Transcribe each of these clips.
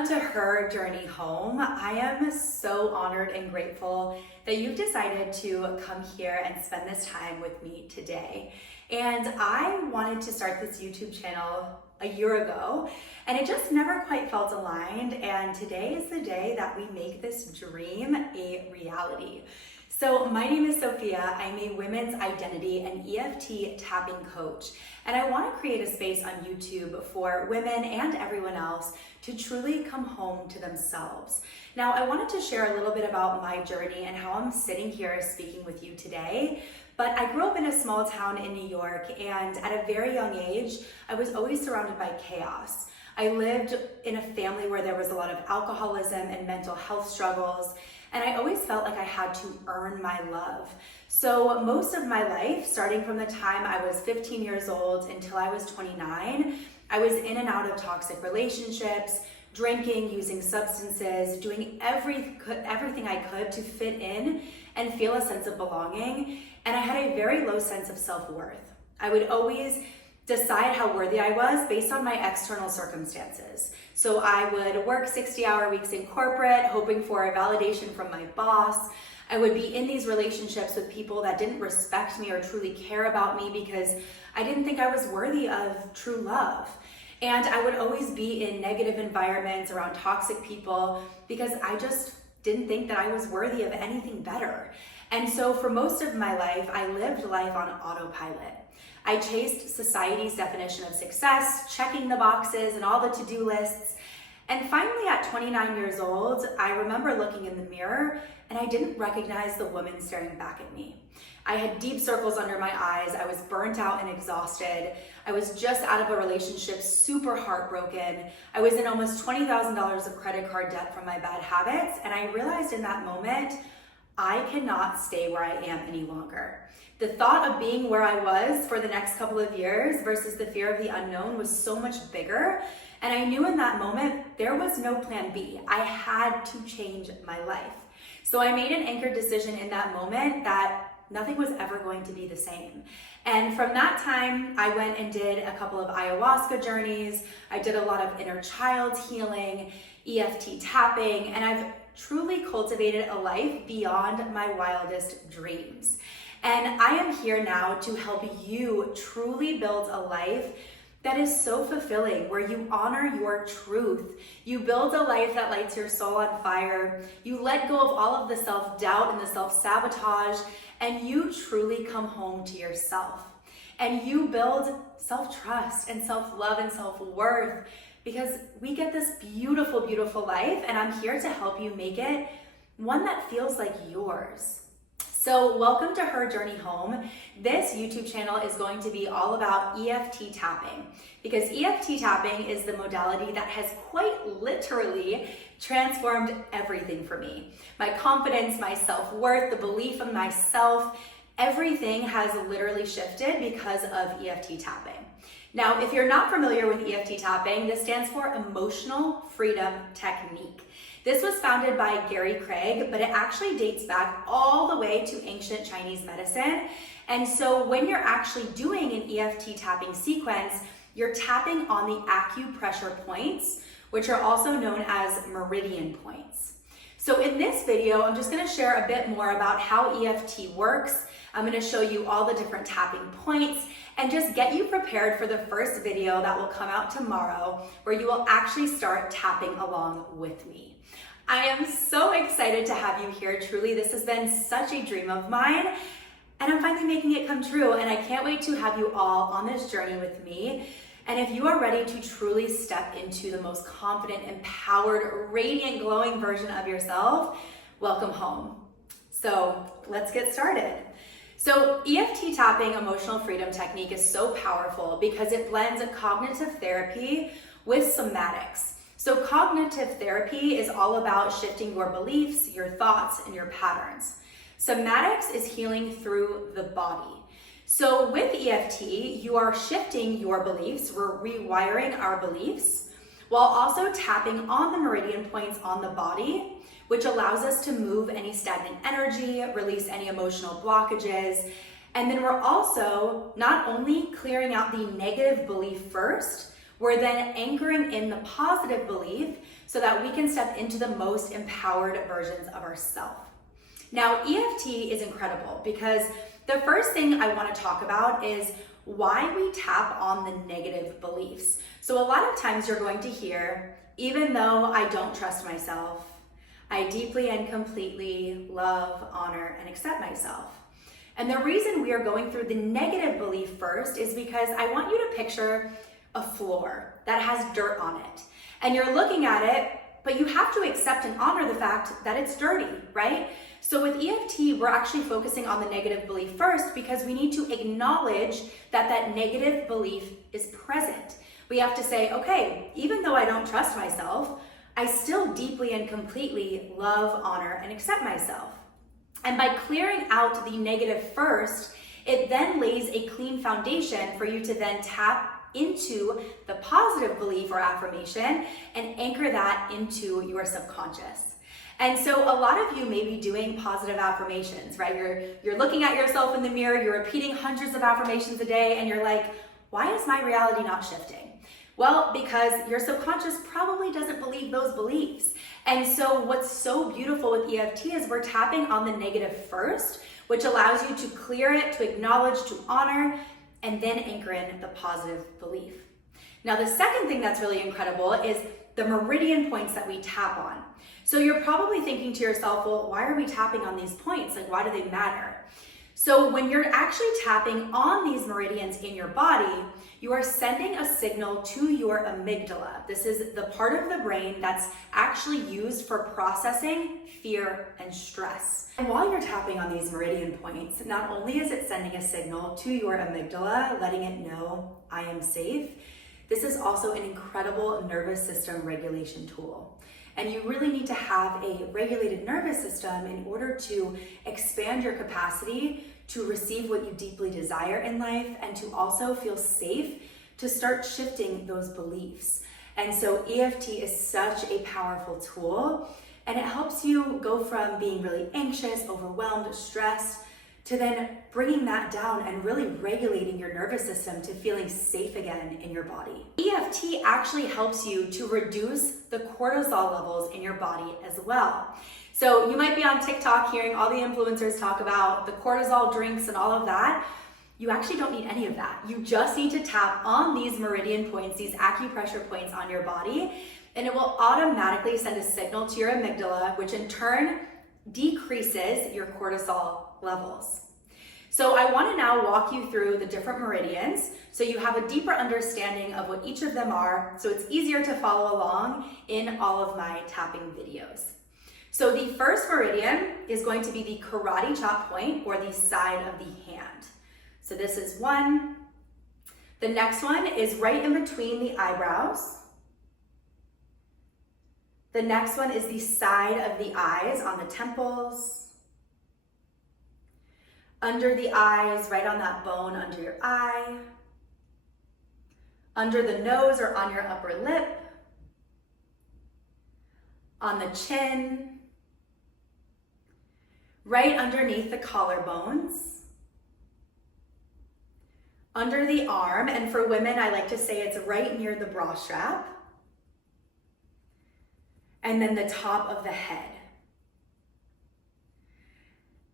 Welcome to Her Journey Home. I am so honored and grateful that you've decided to come here and spend this time with me today. And I wanted to start this YouTube channel a year ago, and it just never quite felt aligned. And today is the day that we make this dream a reality. So my name is Sophia. I'm a women's identity and EFT tapping coach. And I want to create a space on YouTube for women and everyone else to truly come home to themselves. Now, I wanted to share a little bit about my journey and how I'm sitting here speaking with you today. But I grew up in a small town in New York, and at a very young age, I was always surrounded by chaos. I lived in a family where there was a lot of alcoholism and mental health struggles, and I always felt like I had to earn my love. So most of my life, starting from the time I was 15 years old until I was 29, I was in and out of toxic relationships, drinking, using substances, doing everything I could to fit in and feel a sense of belonging. And I had a very low sense of self-worth. I would always decide how worthy I was based on my external circumstances. So I would work 60-hour weeks in corporate, hoping for a validation from my boss. I would be in these relationships with people that didn't respect me or truly care about me because I didn't think I was worthy of true love. And I would always be in negative environments around toxic people because I just didn't think that I was worthy of anything better. And so for most of my life, I lived life on autopilot. I chased society's definition of success, checking the boxes and all the to-do lists. And finally, at 29 years old, I remember looking in the mirror and I didn't recognize the woman staring back at me. I had deep circles under my eyes. I was burnt out and exhausted. I was just out of a relationship, super heartbroken. I was in almost $20,000 of credit card debt from my bad habits. And I realized in that moment, I cannot stay where I am any longer. The thought of being where I was for the next couple of years versus the fear of the unknown was so much bigger. And I knew in that moment, there was no plan B. I had to change my life. So I made an anchored decision in that moment that nothing was ever going to be the same. And from that time, I went and did a couple of ayahuasca journeys. I did a lot of inner child healing, EFT tapping, and I've truly cultivated a life beyond my wildest dreams. And I am here now to help you truly build a life that is so fulfilling, where you honor your truth. You build a life that lights your soul on fire. You let go of all of the self-doubt and the self-sabotage, and you truly come home to yourself. And you build self-trust and self-love and self-worth, because we get this beautiful, beautiful life, and I'm here to help you make it one that feels like yours. So welcome to Her Journey Home. This YouTube channel is going to be all about EFT tapping, because EFT tapping is the modality that has quite literally transformed everything for me. My confidence, my self-worth, the belief in myself, everything has literally shifted because of EFT tapping. Now, if you're not familiar with EFT tapping, this stands for Emotional Freedom Technique. This was founded by Gary Craig, but it actually dates back all the way to ancient Chinese medicine. And so when you're actually doing an EFT tapping sequence, you're tapping on the acupressure points, which are also known as meridian points. So in this video, I'm just going to share a bit more about how EFT works. I'm going to show you all the different tapping points and just get you prepared for the first video that will come out tomorrow, where you will actually start tapping along with me. I am so excited to have you here. Truly, this has been such a dream of mine, and I'm finally making it come true. And I can't wait to have you all on this journey with me. And if you are ready to truly step into the most confident, empowered, radiant, glowing version of yourself, welcome home. So let's get started. So EFT tapping, emotional freedom technique, is so powerful because it blends cognitive therapy with somatics. So cognitive therapy is all about shifting your beliefs, your thoughts, and your patterns. Somatics is healing through the body. So with EFT, you are shifting your beliefs, we're rewiring our beliefs, while also tapping on the meridian points on the body, which allows us to move any stagnant energy, release any emotional blockages. And then we're also not only clearing out the negative belief first, we're then anchoring in the positive belief so that we can step into the most empowered versions of ourselves. Now, EFT is incredible because the first thing I want to talk about is why we tap on the negative beliefs. So a lot of times you're going to hear, even though I don't trust myself, I deeply and completely love, honor, and accept myself. And the reason we are going through the negative belief first is because I want you to picture a floor that has dirt on it. And you're looking at it, but you have to accept and honor the fact that it's dirty, right? So with EFT, we're actually focusing on the negative belief first because we need to acknowledge that that negative belief is present. We have to say, okay, even though I don't trust myself, I still deeply and completely love, honor, and accept myself. And by clearing out the negative first, it then lays a clean foundation for you to then tap into the positive belief or affirmation and anchor that into your subconscious. And so a lot of you may be doing positive affirmations, right? You're looking at yourself in the mirror, you're repeating hundreds of affirmations a day, and you're like, why is my reality not shifting? Well, because your subconscious probably doesn't believe those beliefs. And so what's so beautiful with EFT is we're tapping on the negative first, which allows you to clear it, to acknowledge, to honor, and then anchor in the positive belief. Now, the second thing that's really incredible is the meridian points that we tap on. So you're probably thinking to yourself, well, why are we tapping on these points? Like, why do they matter? So when you're actually tapping on these meridians in your body, you are sending a signal to your amygdala. This is the part of the brain that's actually used for processing fear and stress. And while you're tapping on these meridian points, not only is it sending a signal to your amygdala, letting it know I am safe, this is also an incredible nervous system regulation tool. And you really need to have a regulated nervous system in order to expand your capacity to receive what you deeply desire in life and to also feel safe to start shifting those beliefs. And so EFT is such a powerful tool, and it helps you go from being really anxious, overwhelmed, stressed, to then bringing that down and really regulating your nervous system to feeling safe again in your body. EFT actually helps you to reduce the cortisol levels in your body as well. So you might be on TikTok hearing all the influencers talk about the cortisol drinks and all of that. You actually don't need any of that. You just need to tap on these meridian points, these acupressure points on your body, and it will automatically send a signal to your amygdala, which in turn decreases your cortisol levels. So I want to now walk you through the different meridians so you have a deeper understanding of what each of them are, so it's easier to follow along in all of my tapping videos. So the first meridian is going to be the karate chop point, or the side of the hand. So this is one. The next one is right in between the eyebrows. The next one is the side of the eyes on the temples. Under the eyes, right on that bone under your eye. Under the nose or on your upper lip. On the chin. Right underneath the collarbones. Under the arm, and for women, I like to say it's right near the bra strap. And then the top of the head.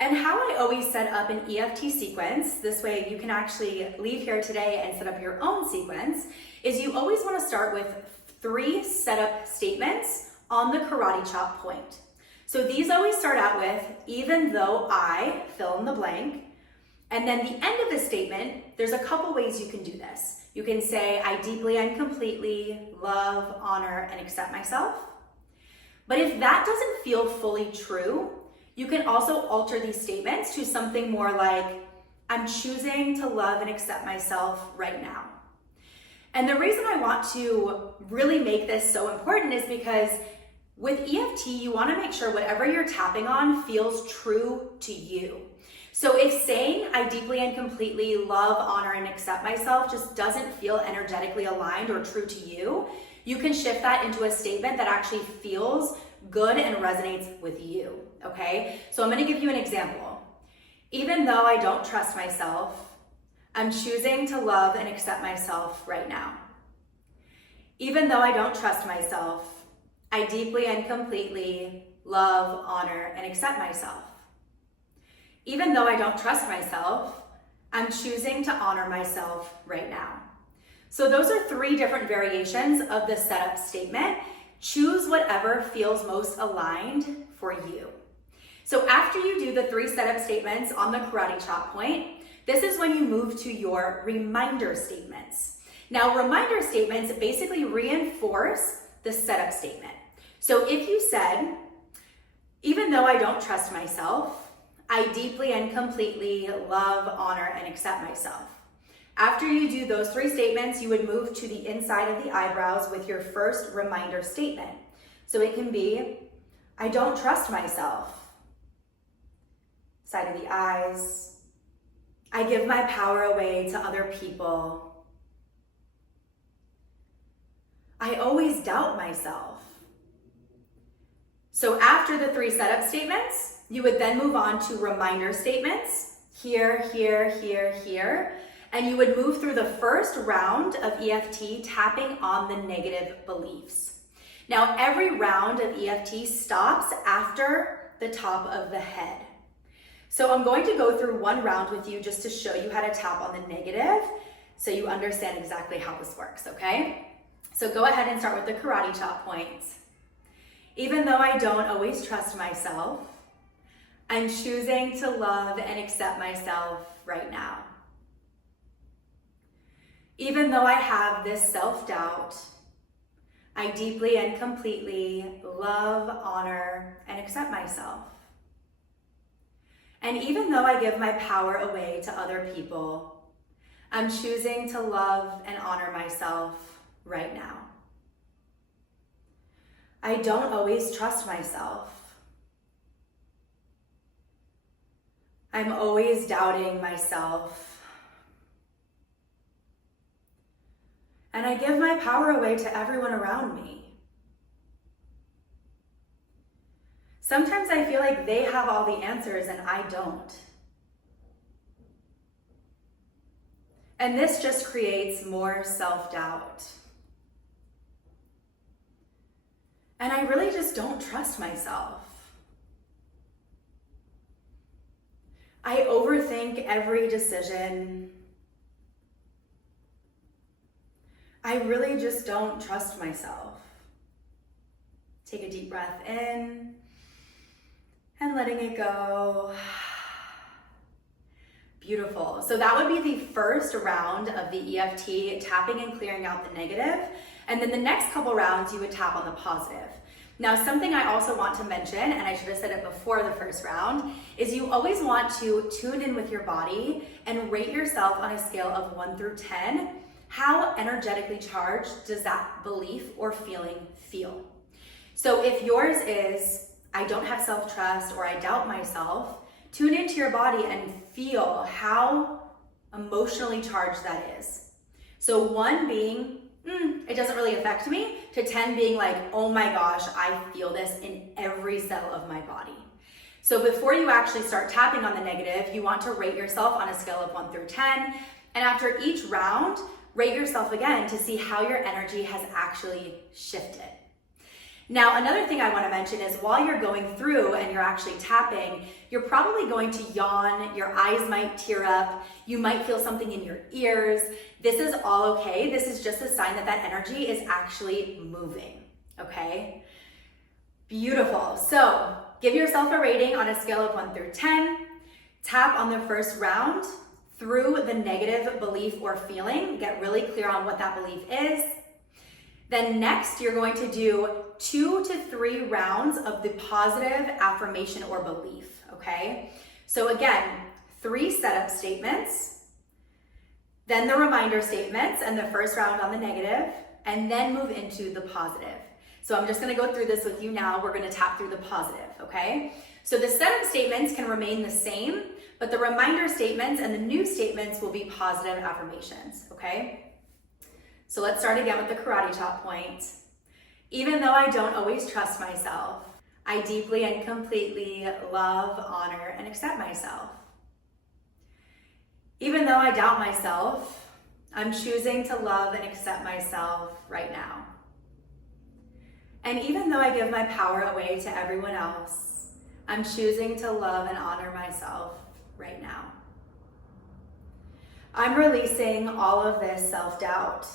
And how I always set up an EFT sequence, this way you can actually leave here today and set up your own sequence, is you always want to start with 3 setup statements on the karate chop point. So these always start out with, even though I fill in the blank, and then the end of the statement, there's a couple ways you can do this. You can say, I deeply and completely love, honor, and accept myself. But if that doesn't feel fully true, you can also alter these statements to something more like, I'm choosing to love and accept myself right now. And the reason I want to really make this so important is because with EFT, you want to make sure whatever you're tapping on feels true to you. So if saying I deeply and completely love, honor, and accept myself just doesn't feel energetically aligned or true to you, you can shift that into a statement that actually feels good and resonates with you, okay? So I'm gonna give you an example. Even though I don't trust myself, I'm choosing to love and accept myself right now. Even though I don't trust myself, I deeply and completely love, honor, and accept myself. Even though I don't trust myself, I'm choosing to honor myself right now. So those are 3 different variations of the setup statement. Choose whatever feels most aligned for you. So after you do the 3 setup statements on the karate chop point, this is when you move to your reminder statements. Now, reminder statements basically reinforce the setup statement. So if you said, even though I don't trust myself, I deeply and completely love, honor, and accept myself. After you do those 3 statements, you would move to the inside of the eyebrows with your first reminder statement. So it can be, I don't trust myself. Side of the eyes. I give my power away to other people. I always doubt myself. So after the 3 setup statements, you would then move on to reminder statements, here, here, here, here, and you would move through the first round of EFT tapping on the negative beliefs. Now, every round of EFT stops after the top of the head. So I'm going to go through one round with you just to show you how to tap on the negative so you understand exactly how this works, okay? So go ahead and start with the karate chop points. Even though I don't always trust myself, I'm choosing to love and accept myself right now. Even though I have this self-doubt, I deeply and completely love, honor, and accept myself. And even though I give my power away to other people, I'm choosing to love and honor myself right now. I don't always trust myself. I'm always doubting myself. And I give my power away to everyone around me. Sometimes I feel like they have all the answers and I don't. And this just creates more self-doubt. And I really just don't trust myself. I overthink every decision. I really just don't trust myself. Take a deep breath in and letting it go. Beautiful. So that would be the first round of the EFT, tapping and clearing out the negative. And then the next couple rounds, you would tap on the positive. Now, something I also want to mention, and I should have said it before the first round, is you always want to tune in with your body and rate yourself on a scale of 1 through 10. How energetically charged does that belief or feeling feel? So if yours is, I don't have self-trust or I doubt myself, tune into your body and feel how emotionally charged that is. So 1 being, it doesn't really affect me, to 10 being like, oh my gosh, I feel this in every cell of my body. So before you actually start tapping on the negative, you want to rate yourself on a scale of 1 through 10. And after each round, rate yourself again to see how your energy has actually shifted. Now, another thing I want to mention is while you're going through and you're actually tapping, you're probably going to yawn, your eyes might tear up, you might feel something in your ears. This is all okay. This is just a sign that that energy is actually moving, okay? Beautiful. So give yourself a rating on a scale of 1 through 10. Tap on the first round through the negative belief or feeling. Get really clear on what that belief is. Then next, you're going to do 2 to 3 rounds of the positive affirmation or belief, okay? So again, 3 setup statements, then the reminder statements and the first round on the negative, and then move into the positive. So I'm just gonna go through this with you now. We're gonna tap through the positive, okay? So the setup statements can remain the same, but the reminder statements and the new statements will be positive affirmations, okay? So let's start again with the karate chop point. Even though I don't always trust myself, I deeply and completely love, honor, and accept myself. Even though I doubt myself, I'm choosing to love and accept myself right now. And even though I give my power away to everyone else, I'm choosing to love and honor myself right now. I'm releasing all of this self-doubt.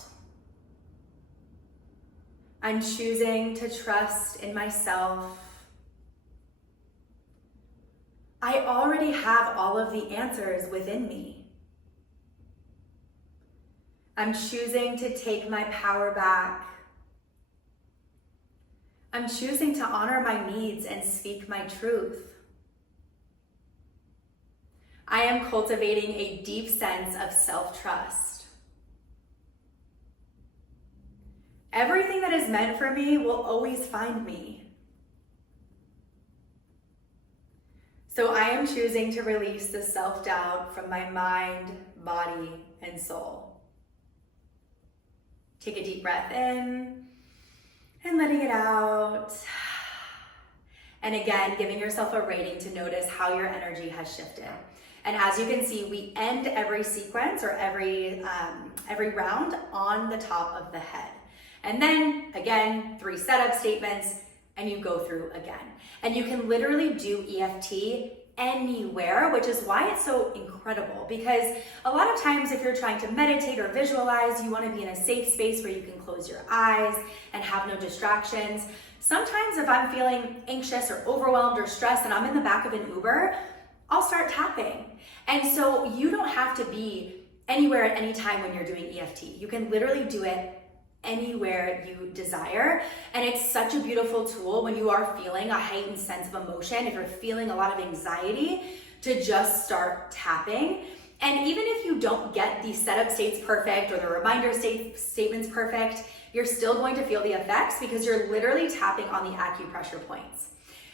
I'm choosing to trust in myself. I already have all of the answers within me. I'm choosing to take my power back. I'm choosing to honor my needs and speak my truth. I am cultivating a deep sense of self-trust. Everything that is meant for me will always find me. So I am choosing to release the self-doubt from my mind, body, and soul. Take a deep breath in and letting it out. And again, giving yourself a rating to notice how your energy has shifted. And as you can see, we end every sequence or every round on the top of the head. And then again, 3 setup statements, and you go through again. And you can literally do EFT anywhere, which is why it's so incredible, because a lot of times if you're trying to meditate or visualize, you want to be in a safe space where you can close your eyes and have no distractions. Sometimes if I'm feeling anxious or overwhelmed or stressed and I'm in the back of an Uber, I'll start tapping. And so you don't have to be anywhere at any time when you're doing EFT. You can literally do it anywhere you desire. And it's such a beautiful tool when you are feeling a heightened sense of emotion, if you're feeling a lot of anxiety, to just start tapping. And even if you don't get the setup states perfect or the reminder statements perfect, you're still going to feel the effects because you're literally tapping on the acupressure points.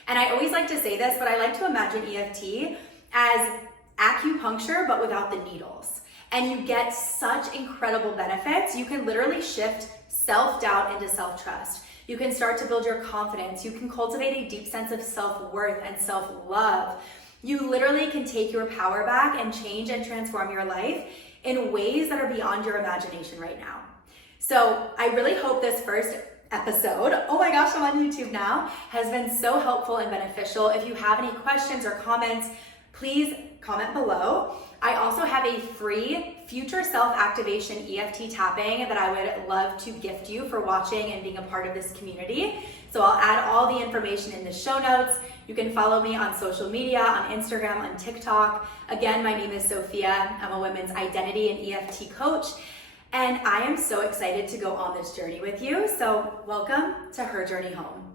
And I always like to say this, but I like to imagine EFT as acupuncture, but without the needles. And you get such incredible benefits. You can literally shift self-doubt into self-trust. You can start to build your confidence. You can cultivate a deep sense of self-worth and self-love. You literally can take your power back and change and transform your life in ways that are beyond your imagination right now. So I really hope this first episode, oh my gosh, I'm on YouTube now, has been so helpful and beneficial. If you have any questions or comments, please comment below. I also have a free future self-activation EFT tapping that I would love to gift you for watching and being a part of this community. So I'll add all the information in the show notes. You can follow me on social media, on Instagram, on TikTok. Again, my name is Sophia. I'm a women's identity and EFT coach. And I am so excited to go on this journey with you. So welcome to Her Journey Home.